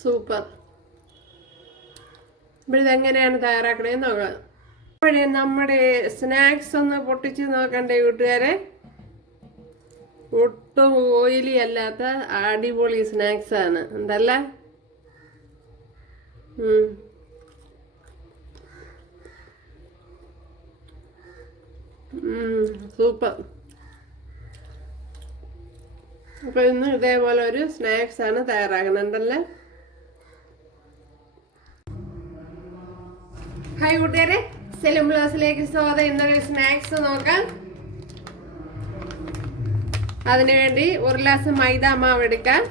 Super. ഇവിടെ ഇതെങ്ങനെയാണ് തയ്യാറാക്കണേന്ന് നോക്കാം. അപ്പോഴേ നമ്മുടെ സ്നാക്സ് ഒന്ന് പൊട്ടിച്ച് നോക്കണ്ടേ കൂട്ടുകാരെ ഒട്ടും ഓയിലി അല്ലാത്ത അടിപൊളി സ്നാക്സ് ആണ്. എന്തല്ല സൂപ്പർ. അപ്പൊ ഇന്ന് ഇതേപോലെ ഒരു സ്നാക്സ് ആണ് തയ്യാറാക്കുന്നുണ്ടല്ലേ ഹായ് കൂട്ടുകാരെ സെലും ബ്ലൗസിലേക്ക് സ്വാഗതം. ഇന്നൊരു സ്നാക്സ് നോക്കാം. അതിനുവേണ്ടി ഒരു ഗ്ലാസ് മൈദ മാവ് എടുക്കാം.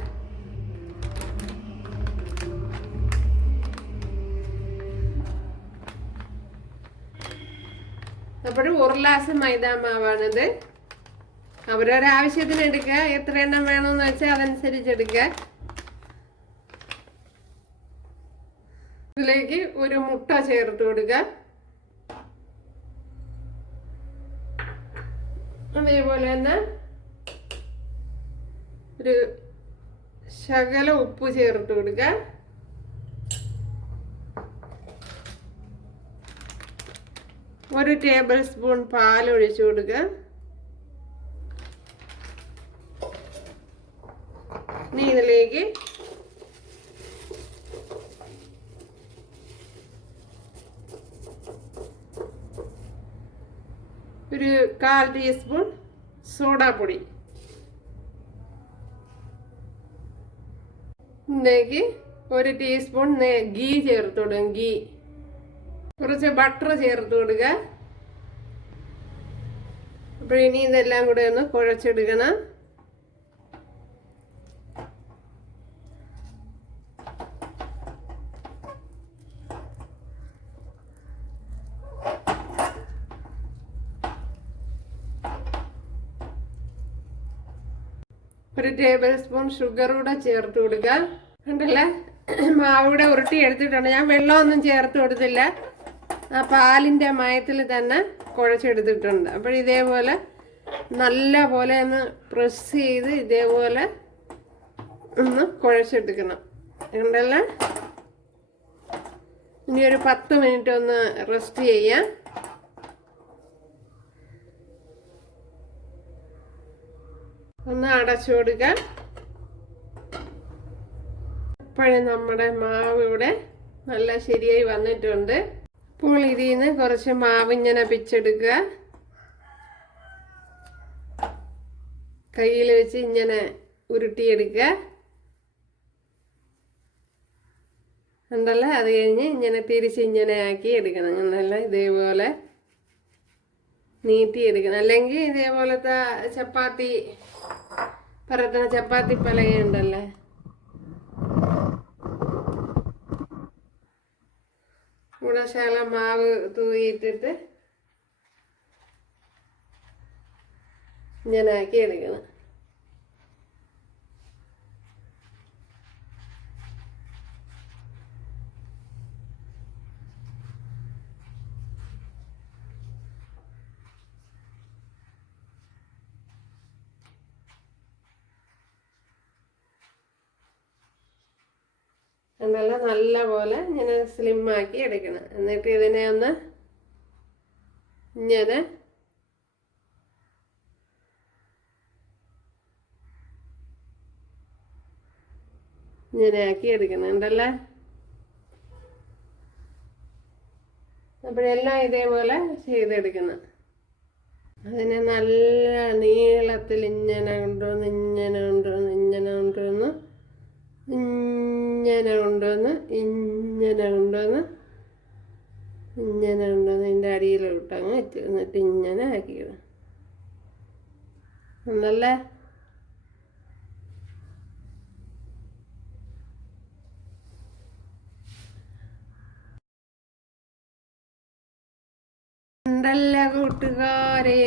അപ്പോഴും ഒരു ഗ്ലാസ് മൈദ മാവാണിത്. അവരവരെ ആവശ്യത്തിന് എടുക്കുക എത്ര എണ്ണം വേണമെന്ന് വെച്ചാൽ അതനുസരിച്ച് എടുക്കുക ഇതിലേക്ക് ഒരു മുട്ട ചേർത്ത് കൊടുക്കുക. അതേപോലെ തന്നെ ഒരു ശകല ഉപ്പ് ചേർത്ത് കൊടുക്കുക. ഒരു ടേബിൾ സ്പൂൺ പാൽ ഒഴിച്ചു കൊടുക്കുക. ഇനി ഇതിലേക്ക് ഒരു കാൽ ടീസ്പൂൺ സോഡാപ്പൊടി. ഇതിലേക്ക് ഒരു ടീസ്പൂൺ ഗീ ചേർത്ത് കൊടുക്കും ഗീ. കുറച്ച് ബട്ടർ ചേർത്ത് കൊടുക്കുക അപ്പോൾ ഇനി ഇതെല്ലാം കൂടെ ഒന്ന് കുഴച്ചെടുക്കണം. ഒരു ടേബിൾ സ്പൂൺ ഷുഗർ കൂടെ ചേർത്ത് കൊടുക്കുക. ഉണ്ടല്ലേ മാവ് കൂടെ ഉരുട്ടി എടുത്തിട്ടുണ്ട്. ഞാൻ വെള്ളമൊന്നും ചേർത്ത് കൊടുത്തില്ല. ആ പാലിന്റെ മയത്തിൽ തന്നെ കുഴച്ചെടുത്തിട്ടുണ്ട്. അപ്പോൾ ഇതേപോലെ നല്ല പോലെ ഒന്ന് പ്രസ് ചെയ്ത് ഇതേപോലെ ഒന്ന് കുഴച്ചെടുക്കണം. ഉണ്ടല്ലേ ഇനി ഒരു പത്ത് മിനിറ്റ് ഒന്ന് റെസ്റ്റ് ചെയ്യാം. ഒന്ന് അടച്ചു കൊടുക്കുക ഇപ്പോഴും നമ്മുടെ മാവ് ഇവിടെ നല്ല ശരിയായി വന്നിട്ടുണ്ട്. ഇപ്പോൾ ഇതിൽ നിന്ന് കുറച്ച് മാവ് ഇങ്ങനെ പിച്ചെടുക്കുക കയ്യിൽ വെച്ച് ഇങ്ങനെ ഉരുട്ടിയെടുക്കുക ഉണ്ടല്ലോ അത് കഴിഞ്ഞ് ഇങ്ങനെ തിരിച്ച് ഇങ്ങനെ ആക്കി എടുക്കണം. ഉണ്ടല്ലോ ഇതേപോലെ നീട്ടി എടുക്കണം അല്ലെങ്കിൽ ഇതേപോലത്തെ ചപ്പാത്തി പരത്തുന്ന ചപ്പാത്തി പലകയുണ്ടല്ലേ? ഇവിടെ മാവ് തൂയിട്ടിട്ട് ഇങ്ങനെ ആക്കി എടുക്കണം എന്നല്ല നല്ല പോലെ ഇങ്ങനെ സ്ലിം ആക്കി എടുക്കണം. എന്നിട്ട് ഇതിനെ ഒന്ന് ഇങ്ങനെ ഇങ്ങനെ ആക്കി എടുക്കണം. ഉണ്ടല്ലേ അപ്പോഴെല്ലാം ഇതേപോലെ ചെയ്തെടുക്കണം. അതിനെ നല്ല നീളത്തിൽ ഇങ്ങനെ കൊണ്ടുവന്ന് ഇങ്ങനെ കൊണ്ടുവന്ന് ഇങ്ങനെ കൊണ്ടുവന്ന് ഇങ്ങനെ കൊണ്ടുവന്ന് ഇങ്ങനെ കൊണ്ടുവന്ന് ഇങ്ങനെ കൊണ്ടുവന്ന് ഇതിന്റെ അടിയിലോട്ട് അങ്ങ് എന്നിട്ട് ഇങ്ങനെ ആക്കിയിടും. എന്നല്ലേ ഉണ്ടല്ല കൂട്ടുകാരെ?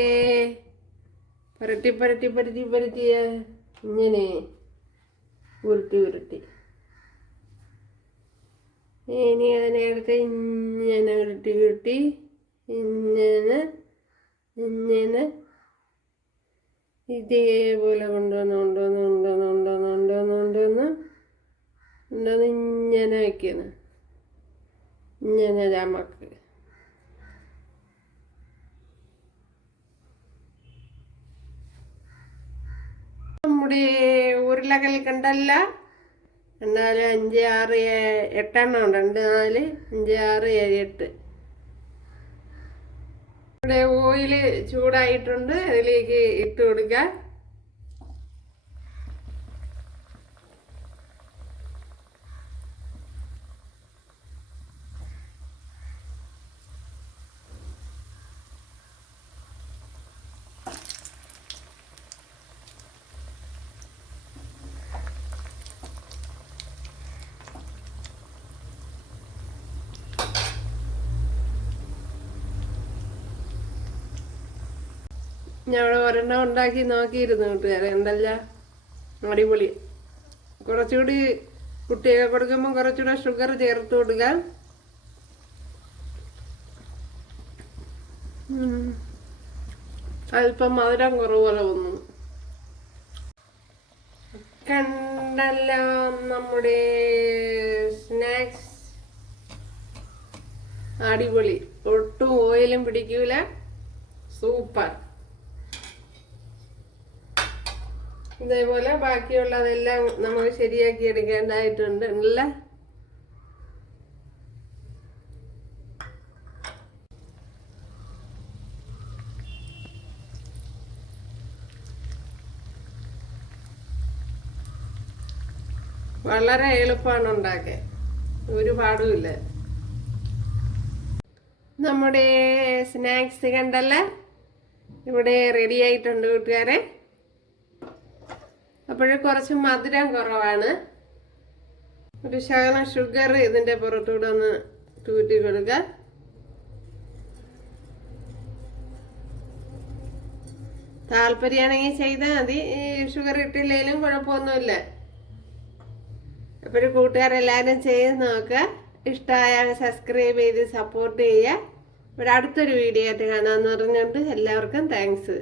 പുരട്ടി പുരട്ടി പുരട്ടി പുരട്ടിയ ഇങ്ങനെ ഉരുട്ടി ഉരുട്ടി. ഇനി അതിനെ എടുത്ത് ഇങ്ങനെ ഉരുട്ടി ഉരുട്ടി ഇങ്ങനെ ഇങ്ങനെ ഇതേപോലെ കൊണ്ടുവന്ന് കൊണ്ടുവന്ന് കൊണ്ടുവന്ന് കൊണ്ടുവന്ന് കൊണ്ടുവന്ന് കൊണ്ടുവന്ന് കൊണ്ടുവന്ന് ഇങ്ങനെ വയ്ക്കുന്നു ഇങ്ങനെ രാമക്ക് നമ്മുടെ ഉരുളകൾ കണ്ടല്ല? എന്നാൽ അഞ്ച് ആറ് എട്ടെണ്ണം ഉണ്ട്. രണ്ട് നാല് അഞ്ച് ആറ് ഏഴ് എട്ട്. ഇവിടെ ഓയിൽ ചൂടായിട്ടുണ്ട്. അതിലേക്ക് ഇട്ട് കൊടുക്കുക ഞാൻ ഒരെണ്ണം ഉണ്ടാക്കി നോക്കിയിരുന്നു കൂട്ടുകാരെ. എന്തല്ല? അടിപൊളി. കുറച്ചുകൂടി കുട്ടികൾ കൊടുക്കുമ്പോൾ കുറച്ചുകൂടെ ഷുഗർ ചേർത്ത് കൊടുക്കുക അല്പം മധുരം കുറവുപോലെ വന്നു. കണ്ടല്ലോ നമ്മുടെ സ്നാക്സ് അടിപൊളി. ഒട്ടും ഓയിലും പിടിക്കൂല. സൂപ്പർ. ഇതേപോലെ ബാക്കിയുള്ളതെല്ലാം നമ്മൾ ശരിയാക്കി എടുക്കേണ്ടതായിട്ടുണ്ട്. അല്ലേ വളരെ എളുപ്പമാണ് ഉണ്ടാക്കാൻ. ഒരു പാടുമില്ല നമ്മുടെ സ്നാക്സ് കണ്ടല്ല? ഇവിടെ റെഡി ആയിട്ടുണ്ട് കൂട്ടുകാരെ. അപ്പോഴ് കുറച്ച് മധുരം കുറവാണ്. ഒരു ശകലം ഷുഗർ ഇതിന്റെ പുറത്തൂടെ ഒന്ന് തൂറ്റി കൊടുക്കുക താല്പര്യമാണെങ്കിൽ ചെയ്താൽ മതി. ഷുഗർ ഇട്ടില്ലെങ്കിലും കുഴപ്പമൊന്നുമില്ല. അപ്പോഴും കൂട്ടുകാരെല്ലാവരും ചെയ്ത് നോക്കുക ഇഷ്ടമായാൽ സബ്സ്ക്രൈബ് ചെയ്ത് സപ്പോർട്ട് ചെയ്യുക. ഇവിടെ അടുത്തൊരു വീഡിയോ ആയിട്ട് കാണാമെന്ന് പറഞ്ഞുകൊണ്ട് എല്ലാവർക്കും താങ്ക്സ്